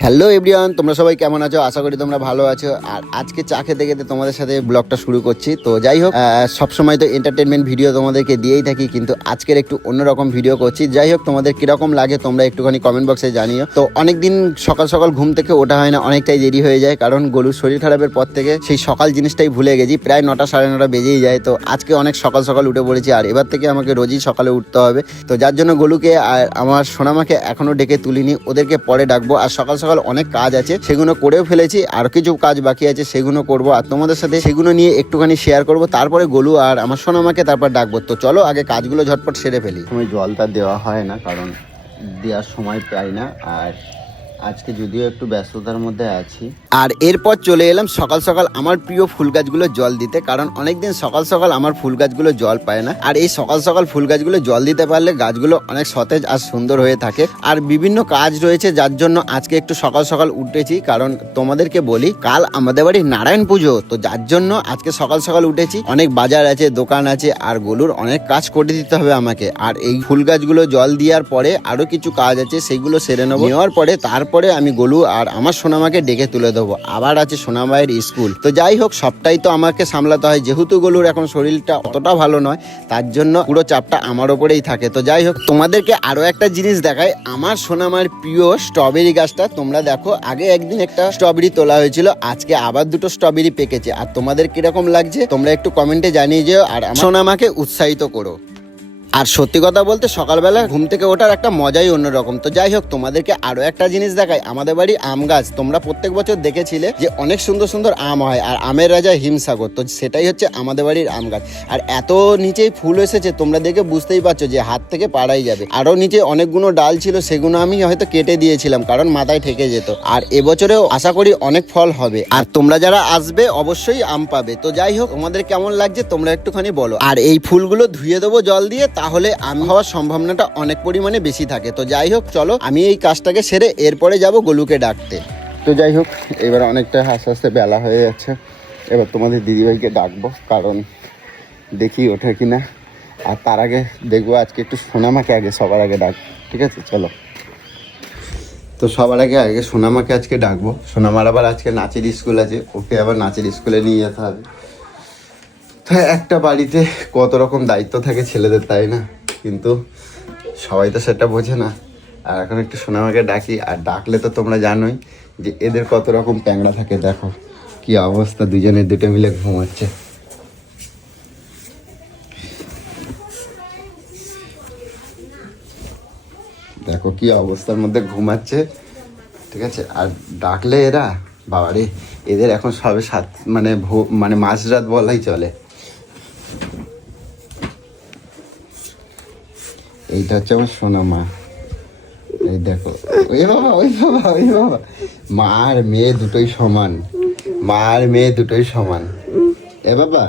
Hello everyone, তোমরা সবাই কেমন আছো? আশা করি তোমরা ভালো আছো। আর আজকে চা খেতে খেতে তোমাদের সাথে ব্লগটা শুরু করছি। তো যাই হোক, সবসময় তো এন্টারটেনমেন্ট ভিডিও তোমাদেরকে দিয়েই থাকি, কিন্তু আজকের একটু অন্যরকম ভিডিও করছি। যাই হোক, তোমাদের কিরকম লাগে তোমরা একটুখানি কমেন্ট বক্সে জানিও। তো অনেকদিন সকাল সকাল ঘুম থেকে ওঠা হয় না, অনেকটাই দেরি হয়ে যায়, কারণ গলুর শরীর খারাপের পর থেকে সেই সকাল জিনিসটাই ভুলে গেছি। প্রায় 9টা সাড়ে 9টা বেজেই যায়। তো আজকে অনেক সকাল সকাল উঠে পড়েছি, আর এবার থেকে আমাকে রোজই সকালে উঠতে হবে। তো যার জন্য গলুকে আর আমার সোনামাকে এখনো ডেকে তুলিনি, ওদেরকে পরে ডাকবো। আর সকাল সকাল অনেক কাজ আছে, সেগুলো করেও ফেলেছি, আর কিছু কাজ বাকি আছে সেগুলো করব, আর তোমাদের সাথে সেগুলো নিয়ে একটুখানি শেয়ার করব। তারপরে গলু আর আমার সোনামাকে তারপর ডাকবো। তো চলো আগে কাজগুলো ঝটপট সেরে ফেলি। সময় জলটা দেওয়া হয় না, কারণ দেওয়ার সময় পাই না, আর আজকে যদিও একটু ব্যস্ততার মধ্যে আছি। আর এরপর চলে এলাম সকাল সকাল আমার প্রিয় ফুল গাছগুলো জল দিতে, কারণ অনেকদিন সকাল সকাল আমার ফুল গাছগুলো জল পায় না। আর এই সকাল সকাল ফুল গাছগুলো জল দিতে পারলে গাছগুলো অনেক সতেজ আর সুন্দর হয়ে থাকে। আর বিভিন্ন কাজ রয়েছে, যার জন্য আজকে একটু সকাল সকাল উঠেছি। কারণ তোমাদেরকে বলি, কাল আমাদের বাড়ি নারায়ণ পুজো, তো যার জন্য আজকে সকাল সকাল উঠেছি। অনেক বাজার আছে, দোকান আছে, আর গলুর অনেক কাজ করে দিতে হবে আমাকে। আর এই ফুল গাছগুলো জল দেওয়ার পরে আরো কিছু কাজ আছে, সেইগুলো সেরে নেবো। নেওয়ার পরে তারপরে আমি গলু আর আমার সোনামাকে ডেকে তুলে দেবো। আবার আছে সোনামায়ের স্কুল। তো যাই হোক, সবটাই তো আমাকে সামলাতে হয়, যেহেতু গলুর এখন শরীরটা অতটা ভালো নয়, তার জন্য পুরো চাপটা আমার ওপরেই থাকে। তো যাই হোক, তোমাদেরকে আরো একটা জিনিস দেখাই, আমার সোনামায়ের প্রিয় স্ট্রবেরি গাছটা। তোমরা দেখো, আগে একদিন একটা স্ট্রবেরি তোলা হয়েছিল, আজকে আবার দুটো স্ট্রবেরি পেকেছে। আর তোমাদের কিরকম লাগছে তোমরা একটু কমেন্টে জানিয়ে যেও, আর আমার সোনামাকে উৎসাহিত করো। আর সত্যি কথা বলতে, সকালবেলা ঘুম থেকে ওঠার একটা মজাই অন্যরকম। তো যাই হোক, তোমাদেরকে আরো একটা জিনিস দেখাই, আমাদের বাড়ি আম গাছ। তোমরা প্রত্যেক বছর দেখেছিলে যে অনেক সুন্দর সুন্দর আম হয়, আর আমের রাজা হিমসাগর। তো সেটাই হচ্ছে আমাদের বাড়ির আম গাছ। আর এত নিচেই ফুল এসেছে, তোমরা দেখে বুঝতেই পারছো যে হাত থেকে পাড়াই যাবে। আরো নিচে অনেকগুলো ডাল ছিল, সেগুলো আমি হয়তো কেটে দিয়েছিলাম, কারণ মাথায় ঠেকে যেত। আর এবছরেও আশা করি অনেক ফল হবে, আর তোমরা যারা আসবে অবশ্যই আম পাবে। তো যাই হোক, তোমাদের কেমন লাগছে তোমরা একটুখানি বলো। আর এই ফুলগুলো ধুয়ে দেবো জল দিয়ে, তাহলে আম হওয়ার সম্ভাবনাটা অনেক পরিমাণে বেশি থাকে। তো যাই হোক, চলো আমি এই কাজটাকে সেরে এরপরে যাব গলুকে ডাকতে। তো যাই হোক, এবার অনেকটা আস্তে আস্তে বেলা হয়ে যাচ্ছে। এবার তোমাদের দিদিভাইকে ডাকবো, কারণ দেখি ওঠে কিনা। আর তার আগে দেখবো আজকে একটু সোনামাকে আগে সবার আগে ডাক, ঠিক আছে? চলো। তো সবার আগে সোনামাকে আজকে ডাকবো। সোনামার আবার আজকে নাচের স্কুল আছে, ওকে আবার নাচের স্কুলে নিয়ে যেতে হবে। তো একটা বাড়িতে কত রকম দায়িত্ব থাকে ছেলেদের, তাই না? কিন্তু সবাই তো সেটা বোঝে না। আর এখন একটু সোনামাকে ডাকি, আর ডাকলে তো তোমরা জানোই যে এদের কত রকম প্যাংড়া থাকে। দেখো কি অবস্থা, দুজনের দুটো মিলে ঘুমাচ্ছে। দেখো কি অবস্থার মধ্যে ঘুমাচ্ছে, ঠিক আছে? আর ডাকলে এরা, বাবারে, এদের এখন সবে মানে মাঝরাত বলাই চলে। এইটা হচ্ছে আমার সোনামা। এই দেখো, ওই বাবা, ওই বাবা, ওই বাবা। মা আর মেয়ে দুটোই সমান, মা আর মেয়ে দুটোই সমান। এ বাবা,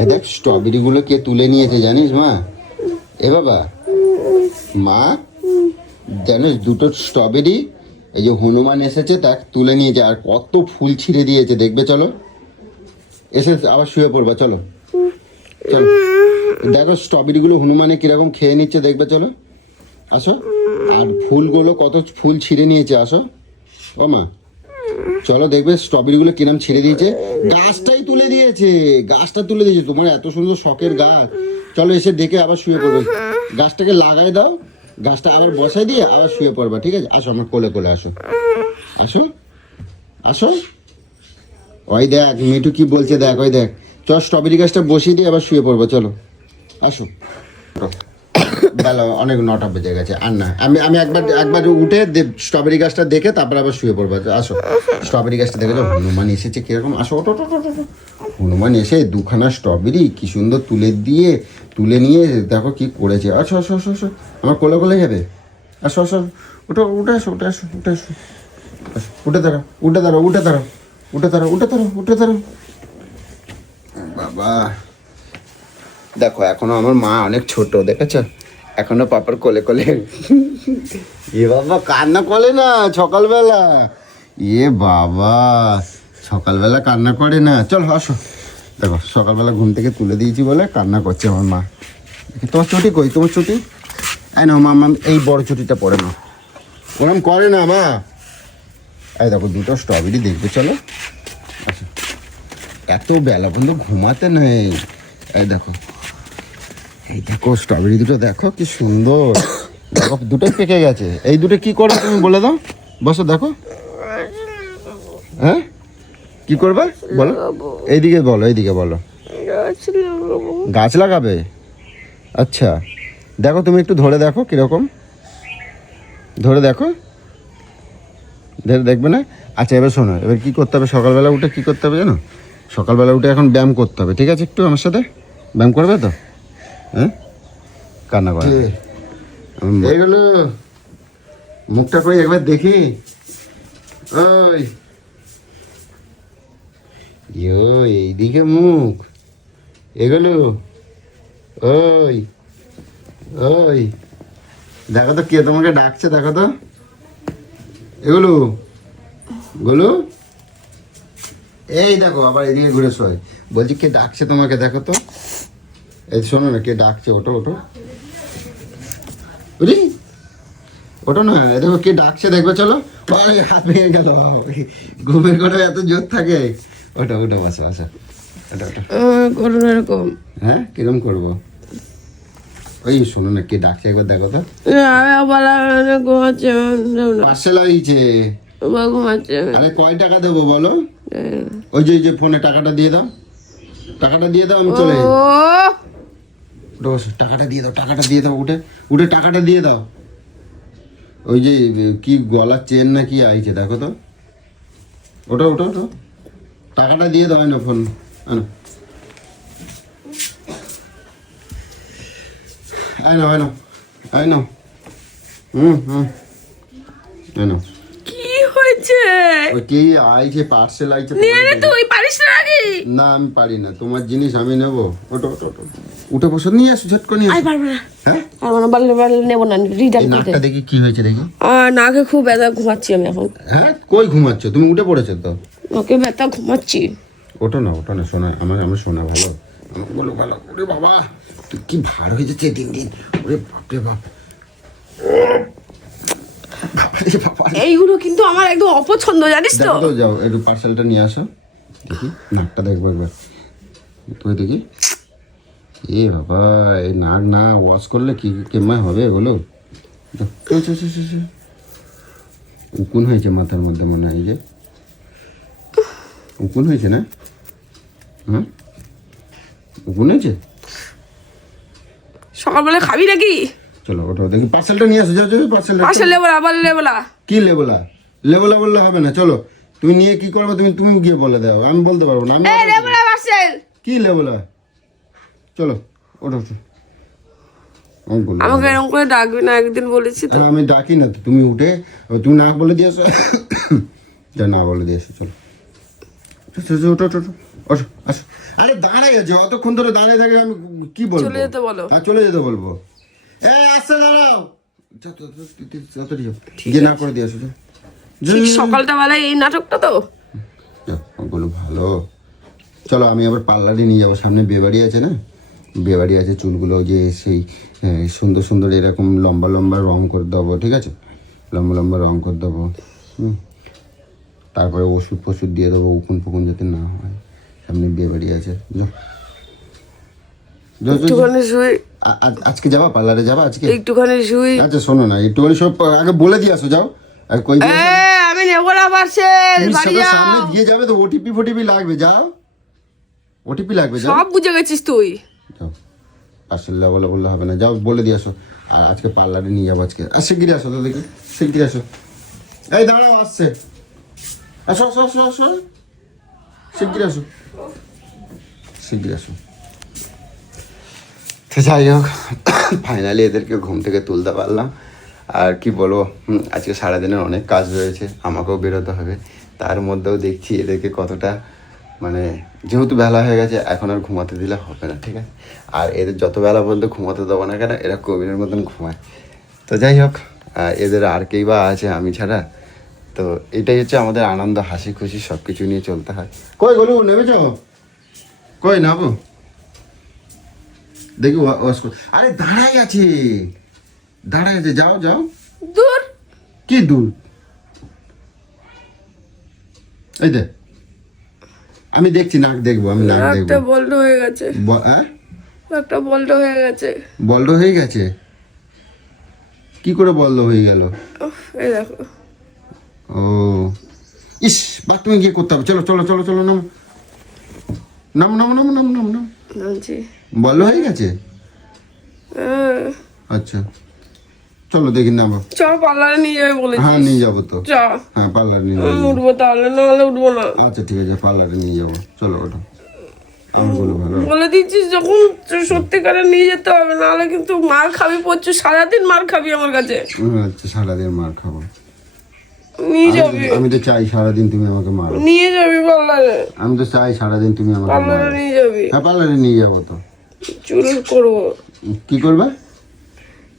এই দেখ স্ট্রবেরি গুলো কে তুলে নিয়েছে জানিস মা? এ বাবা, মা জানিস দুটো স্ট্রবেরি এই যে হনুমান এসেছে তা তুলে নিয়েছে, আর কত ফুল ছিঁড়ে দিয়েছে দেখবে। চলো, এসে আবার শুয়ে পড়বা, চলো চলো। দেখো স্ট্রবেরি গুলো হনুমানে কিরকম খেয়ে নিচ্ছে দেখবে, চলো আসো। আর ফুলগুলো কত ফুল ছিঁড়ে নিয়েছে, আসো ও মা, চলো দেখবে স্ট্রবেরি গুলো কিরম ছিঁড়ে দিয়েছে। গাছটাই তুলে দিয়েছে, গাছটা তুলে দিয়েছে। তোমার এত সুন্দর শখের গাছ, চলো এসে দেখে আবার শুয়ে পড়বে। গাছটাকে লাগাই দাও, গাছটা আবার বসাই দিয়ে আবার শুয়ে পড়বা, ঠিক আছে? আসো আমার কোলে কোলে আসো, আসো আসো। ওই দেখ মিঠু কি বলছে, দেখ ওই দেখ। চল স্ট্রবেরি গাছটা বসিয়ে দিয়ে আবার শুয়ে পড়বো, চলো আসো। বেলা অনেক 9টা বেজে গেছে, আর না আমি একবার উঠে স্ট্রবেরি গাছটা দেখে তারপর আবার শুয়ে পড়বো। আসো, স্ট্রবেরি গাছটা দেখে যাও। হনুমান এসেছে কিরকম, আসো ওটো। হনুমান এসে দুখানা স্ট্রবেরি কি সুন্দর তুলে নিয়ে দেখো কি করেছে। আসো আসো আসো আসো, আমার কোলে কোলে যাবে। আসো আসো, উঠে আসো, উঠে দাঁড়াও। বাবা দেখো, এখনো আমার মা অনেক ছোট, দেখেছো? এখনো পাপার কোলে কোলে। এ বাবা, কান্না করে না সকালবেলা। এ বাবা, সকালবেলা কান্না করে না। চল আসো, দেখো সকালবেলা ঘুম থেকে তুলে দিয়েছি বলে কান্না করছে আমার মা। তোমার চটি কই, তোমার চটি? এই নাও মা, এই বড় চটিটা পরে নাও। ওরম করে না মা, এই দেখো দুটো স্ট্রবেরি দেখবে চলো। আচ্ছা, এত বেলা পর্যন্ত ঘুমাতে নেই। এই দেখো স্ট্রবেরি দুটো দেখো কি সুন্দর। দেখো দুটোই পেকে গেছে। এই দুটো কি করবে তুমি বলে দাও, বসো দেখো। হ্যাঁ কি করবে বলো, এইদিকে বলো, এইদিকে বলো। গাছ লাগাবে? আচ্ছা দেখো তুমি একটু ধরে দেখো কিরকম, ধরে দেখো, দেখবে না? আচ্ছা এবার শোনো, এবার কি করতে হবে, সকালবেলা উঠে কি করতে হবে জানো? সকালবেলা উঠে এখন ব্যায়াম করতে হবে, ঠিক আছে? একটু আমার সাথে ব্যায়াম করবে তো? হ্যাঁ কান্না করে এইগুলো, মুখটা করে একবার দেখি। ওই ইয়ো এইদিকে মুখ, এগুলো ওই ওই দেখো তো কে তোমাকে ডাকছে, দেখো তো এগুলো গুলো। এই দেখো আবার এদিকে ঘুরে শোয়, বলছি কে ডাকছে তোমাকে, দেখো তো। এই শোনো না, কে ডাকছে, ওটো ওটো বুঝলি, ওটো না, দেখো কে ডাকছে, দেখবে চলো। হাত ভেঙে গেল, ঘুমের ঘরে এত জোর থাকে। ওটা ওটা বসা বসা, ওটা ওটা করুন এরকম। হ্যাঁ কিরম করবো? ওই শোনো না, কে ডাকছে একবার দেখো তো। ঘুমাচ্ছে, পার্সেল হয়েছে, ঘুমাচ্ছে। আরে কয় টাকা দেবো বলো? ওই যে ফোনে টাকাটা দিয়ে দাও, টাকাটা দিয়ে দাও, আমি চলে যাই। ওটা বসো, টাকাটা দিয়ে দাও, টাকাটা দিয়ে দাও, উঠে উঠে টাকাটা দিয়ে দাও। ওই যে কি গলার চেন না কি আইছে দেখো তো, ওটা ওটা ওটা টাকাটা দিয়ে দাও। না ফোন আনো, আয় নাও, আয় নাও, আয় নাও। হুম, আয় নাও। কি হয়েছে? ওই কি আইছে, পার্সেল আইছে। তুই পারিস না নাকি? না আমি পারি না, তোমার জিনিস আমি নেবো। ওটা ওটা ওটা উঠে বসো, নিয়ে আসো, ঝট করে নিয়ে আসো। পারবো না, হ্যাঁ পারবো না, বাড়লে বাড়লে নেবো না, রিটার্ন করতে। নাকটা দেখি কি হয়েছে দেখি। নাকে খুব ব্যথা, ঘুমাচ্ছি আমি এখন। হ্যাঁ কই ঘুমাচ্ছ তুমি? উঠে পড়েছো তো। নাকে ব্যথা, ঘুমাচ্ছি। ওটা না, ওটা না, শোনা আমার, আমার শোনা ভালো, আমাকে বলো ভালো। ওরে বাবা তুই কি ভার হয়ে যাচ্ছে দিন দিন, ওরে বাপরে বাপ। এইগুলো কিন্তু আমার একদম অপছন্দ, জানিস তো। দেখো তো, যাও একটু পার্সেলটা নিয়ে আসো, দেখি নাকটা দেখবো একবার, তুই দেখি। এ বাবা, এই নাক না ওয়াশ করলে কি কেমন হবে এগুলো? উকুন হয়েছে মাথার মধ্যে মনে হয়, যে উকুন হয়েছে না? হ্যাঁ উকুন হয়েছে। সকালবেলা খাবি নাকি? চলো ওটা দেখি, পার্সেলটা নিয়ে আসো, যাও যাও পার্সেলটা। পাশে লেবলা, আবার লেবলা। কি লেবলা? লেবলা বললে হবে না, চলো তুমি নিয়ে কি করবে, তুমি তুমি গিয়ে বলে দাও, আমি বলতে পারবো না। আমি লেবলা পার্সেল। কি লেবলা? চলো ওটা আমাকে এরকম করে ডাকবি না, একদিন বলেছি তো। আমি ডাকি না তো, তুমি উঠে তুমি না বলে দিয়েছো। যা না বলে দিয়েছো, চলো ওটো ওটো আসো আসো। আরে দাঁড়াই আছে, অতক্ষণ ধরে দাঁড়িয়ে থাকে, আমি কি বলবো? চলে যেতে বলো। চলে যেতে বলবো। আচ্ছা দাঁড়াও, গিয়ে না করে দিয়েছো। ঠিক সকালটা বেলায় এই নাটকটা তো ওগুলো ভালো। চলো আমি আবার পার্লারে নিয়ে যাবো, সামনে বিয়েবাড়ি আছে না, বিয়েবাড়ি আছে, চুলগুলো যে সেই সুন্দর সুন্দর এরকম লম্বা লম্বা রং করে দেবো, ঠিক আছে? লম্বা লম্বা রং করে দেবো। তারপরে ওষুধ ফষুধ দিয়ে দেবো, উকুন ফুকুন যাতে না হয়। সামনে বিয়েবাড়ি আছে, একটুখানি শুই। আজকে যাবা পার্লারে, যাবা আজকে? একটুখানি শুই। আচ্ছা শোনো না, একটুখানি সব আগে বলে দিয়ে আসো, যাও। আর কই আমি নেবো না পার্সেল, বাড়ি যাও। সামনে দিয়ে যাবে তো, ওটিপি ফোটিপি লাগবে, যাও ওটিপি লাগবে, যাও। সব বুঝে গেছিস তুই। যাও পার্সেল বলে বললে হবে না, যাও বলে দিয়ে আসো। আর আজকে পার্লারে নিয়ে যাবো আজকে। আর শিগগিরি আসো তো দেখি, শিগগিরি আসো। এই দাঁড়াও, আসছে, আসো আসো আসো আসো, শিগগিরি আসো, শিগগিরি আসো। তো যাই হোক, ফাইনালি এদেরকে ঘুম থেকে তুলতে পারলাম। আর কি বলবো, আজকে সারাদিনের অনেক কাজ রয়েছে, আমাকেও বেরোতে হবে। তার মধ্যেও দেখছি এদেরকে কতটা, মানে যেহেতু বেলা হয়ে গেছে, এখন আর ঘুমাতে দিলে হবে না, ঠিক আছে? আর এদের যত বেলা পর্যন্ত ঘুমাতে দেবো না কেন, এরা কবিরের মতন ঘুমায়। তো যাই হোক, এদের আর কেই বা আছে আমি ছাড়া। তো এটাই হচ্ছে আমাদের আনন্দ, হাসি খুশি সব কিছু নিয়ে চলতে হয়। কই গলু নেমেছ? কই নাবো দেখি। আরে দাঁড়াই আছে, দাঁড়াই আছে, যাও যাও। দূর কি দূর? এই দে, আমি দেখছি, নাক দেখবো, আমি নাক দেখবো। একটা বল্ড হয়ে গেছে, হ্যাঁ একটা বল্ড হয়ে গেছে। বল্ড হয়ে গেছে? কি করে বল্ড হয়ে গেল? এই দেখো। ও ইস, বাথরুমে গিয়ে করতে হবে। চলো চলো চলো চলো, নাম নাম নাম নাম নাম নাম নাম। নামছি। বল্ড হয়ে গেছে? আচ্ছা চলো দেখি, নামো। চ পার্লারে নিয়ে যাবে বলেছি। হ্যাঁ নিয়ে যাবো তো। চ। হ্যাঁ পার্লারে নিয়ে যাবো। উঠবো তাহলে, নাহলে উঠবো না। আচ্ছা ঠিক আছে, পার্লারে নিয়ে যাবো। চলো ওটা আমার বলো ভালো। বলে দিচ্ছিস যখন, সত্যিকারে নিয়ে যেতে হবে, নাহলে কিন্তু মার খাবি, প্রচুর সারাদিন মার খাবি আমার কাছে। আচ্ছা সারাদিন মার খাবো? নিয়ে যাবি, আমি তো চাই সারাদিন তুমি আমাকে মারো। নিয়ে যাবি পার্লারে। আমি তো চাই সারাদিন তুমি আমাকে পার্লারে মারো। নিয়ে যাবি। হ্যাঁ পার্লারে নিয়ে যাবো তো। চুল করবো, কি করবে?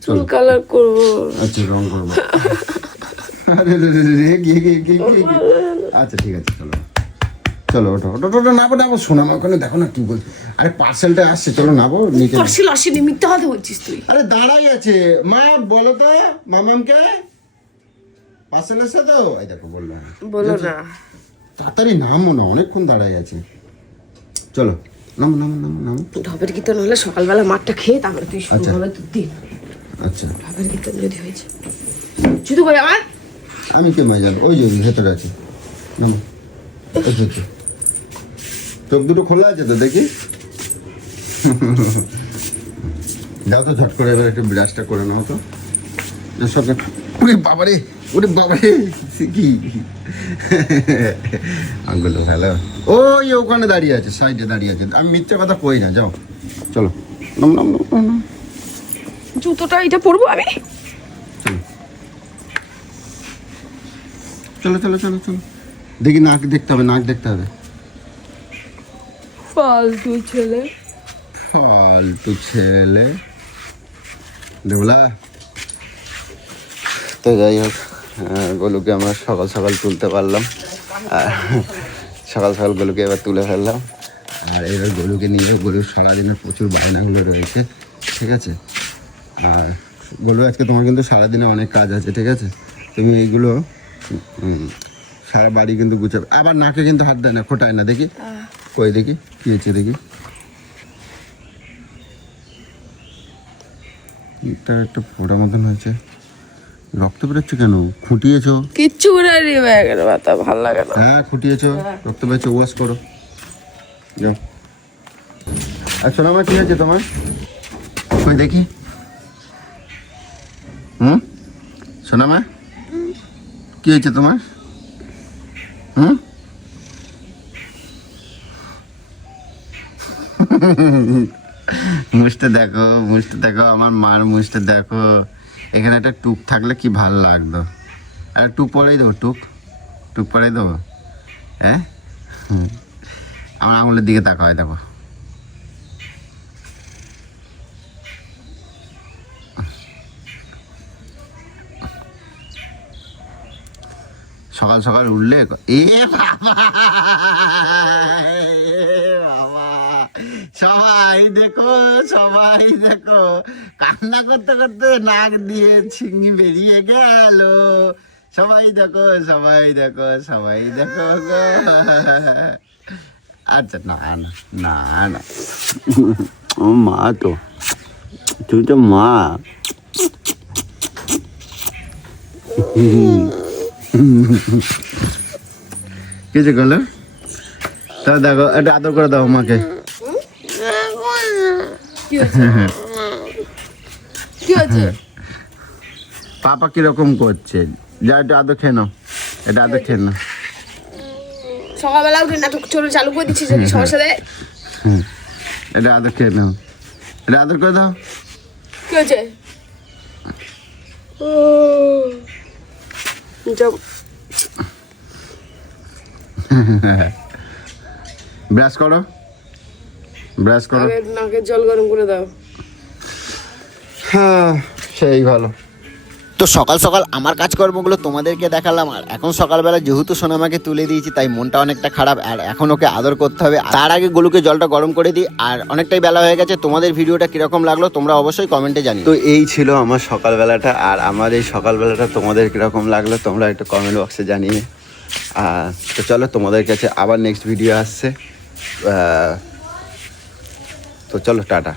চুল কালার করবো। আচ্ছা রং করবো। আরে রে রে রে, গিয়ে গিয়ে গিয়ে গিয়ে গিয়ে। আচ্ছা ঠিক আছে চলো চলো, ওটা ওটা ওটা নাবো নাবো, শোনাম ওখানে, দেখো না কি বলছি। আরে পার্সেলটা আসছে, চলো নাবো নিচে। পার্সেল আসেনি, মিথ্যা কথা বলছিস তুই। আরে দাঁড়াই আছে মা, বলো তো মামামকে পার্সেল এসে তো। এই দেখো বললাম, বলো না। তাড়াতাড়ি নামো না, অনেকক্ষণ দাঁড়াই আছে। চলো নামো নামো নামো নামো। ঢপের কীর্তন হলে সকালবেলা মাঠটা খেয়ে তারপরে তুই শুরু আচ্ছা। হবে তোর দিন। আচ্ছা ঢপের কীর্তন যদি হয়েছে, জুতো কই আমার? আমি কে মাই যাবো, ওই যে ভেতরে আছে, নামো। ওই যে তো। চোখ দুটো খোলা আছে তো দেখি। যাও তো ঝট করে, এবার একটু ব্রাশটা করে নাও তো। সরকার, ওরে বাবারে, ওরে বাবারে, সে কি আঙ্গুলো ভালো। ওই ওখানে দাঁড়িয়ে আছে, সাইডে দাঁড়িয়ে আছে, আমি মিথ্যে কথা কই না। যাও চলো, নাম নাম নাম নাম। জুতোটা এটা পরবো আমি। চলো চলো চলো চলো, দেখি নাক দেখতে হবে, নাক দেখতে হবে। ফালতু ছেলে। ফালতু ছেলে দেবলা। তো যাই হোক, গোলুকে আমরা সকাল সকাল তুলতে পারলাম, আর সকাল সকাল গোলুকে এবার তুলে ফেললাম। আর এবার গোলুকে নিয়ে, গোলুর সারাদিনের প্রচুর বায়নাগুলো রয়েছে, ঠিক আছে। আর গোলু আজকে তোমার কিন্তু সারাদিনে অনেক কাজ আছে, ঠিক আছে। তুমি এইগুলো সারা বাড়ি কিন্তু গুছাবে। আবার নাকে কিন্তু হাত দেয় না, খোটায় না, দেখি কই দেখি কি হয়েছে দেখি। এটা একটা ফোড়া মতন হয়েছে, রক্ত বেরোচ্ছে কেন? খুঁটিয়েছো? কিচ্ছু করে রে ব্যাগের ব্যথা, ভাল লাগে না। হ্যাঁ খুঁটিয়েছো, রক্ত বেরোচ্ছে, ওয়াশ করো যাও। আর শোনো আমার কি হয়েছে তোমার, কই দেখি। শোনো মা, কি হয়েছে তোমার? মুছতে দেখো, মুছতে দেখো, আমার মার মুছতে দেখো। এখানে একটা টুক থাকলে কি ভাল লাগতো। আর টুক পরেই দেবো, টুক টুক পরেই দেবো। হ্যাঁ আমার আঙুলের দিকে তাকা হয়, দেখো। সকাল সকাল উঠলে এ বাবা, বাবা, সবাই দেখো, সবাই দেখো, কান্না করতে করতে নাক দিয়ে ছিঙ্গি বেরিয়ে গেল। সবাই দেখো, সবাই দেখো, সবাই দেখো গো। আচ্ছা না না না না, ও মা তো, তুই তো মা। কিছু করলো তো, দেখো এটা আদর করে দাও মাকে। কি হয়েছে? পাপা কিরকম করছে, যা এটা আদর খেয়ে নাও, এটা আদর খেয়ে নাও। সকালবেলা উঠে নাটক চলে চালু করে দিচ্ছিস যদি সমস্যা দেয়। এটা আদর খেয়ে নাও, এটা আদর করে দাও। কি হয়েছে? ব্রাশ করো, ব্রাশ করো। নাকের জল গরম করে দাও। হ্যাঁ সেই ভালো। তো সকাল সকাল আমার কাজকর্মগুলো তোমাদেরকে দেখালাম। আর এখন সকালবেলা যেহেতু সোনামাকে তুলে দিয়েছি, তাই মনটা অনেকটা খারাপ। আর এখন ওকে আদর করতে হবে, তার আগে গোলুকে জলটা গরম করে দিই। আর অনেকটাই বেলা হয়ে গেছে। তোমাদের ভিডিওটা কিরকম লাগলো তোমরা অবশ্যই কমেন্টে জানিও। তো এই ছিল আমার সকালবেলাটা, আর আমার এই সকালবেলাটা তোমাদের কিরকম লাগলো তোমরা একটু কমেন্ট বক্সে জানিয়ে তো চলো তোমাদের কাছে আবার নেক্সট ভিডিও আসছে। তো চলো টাটা।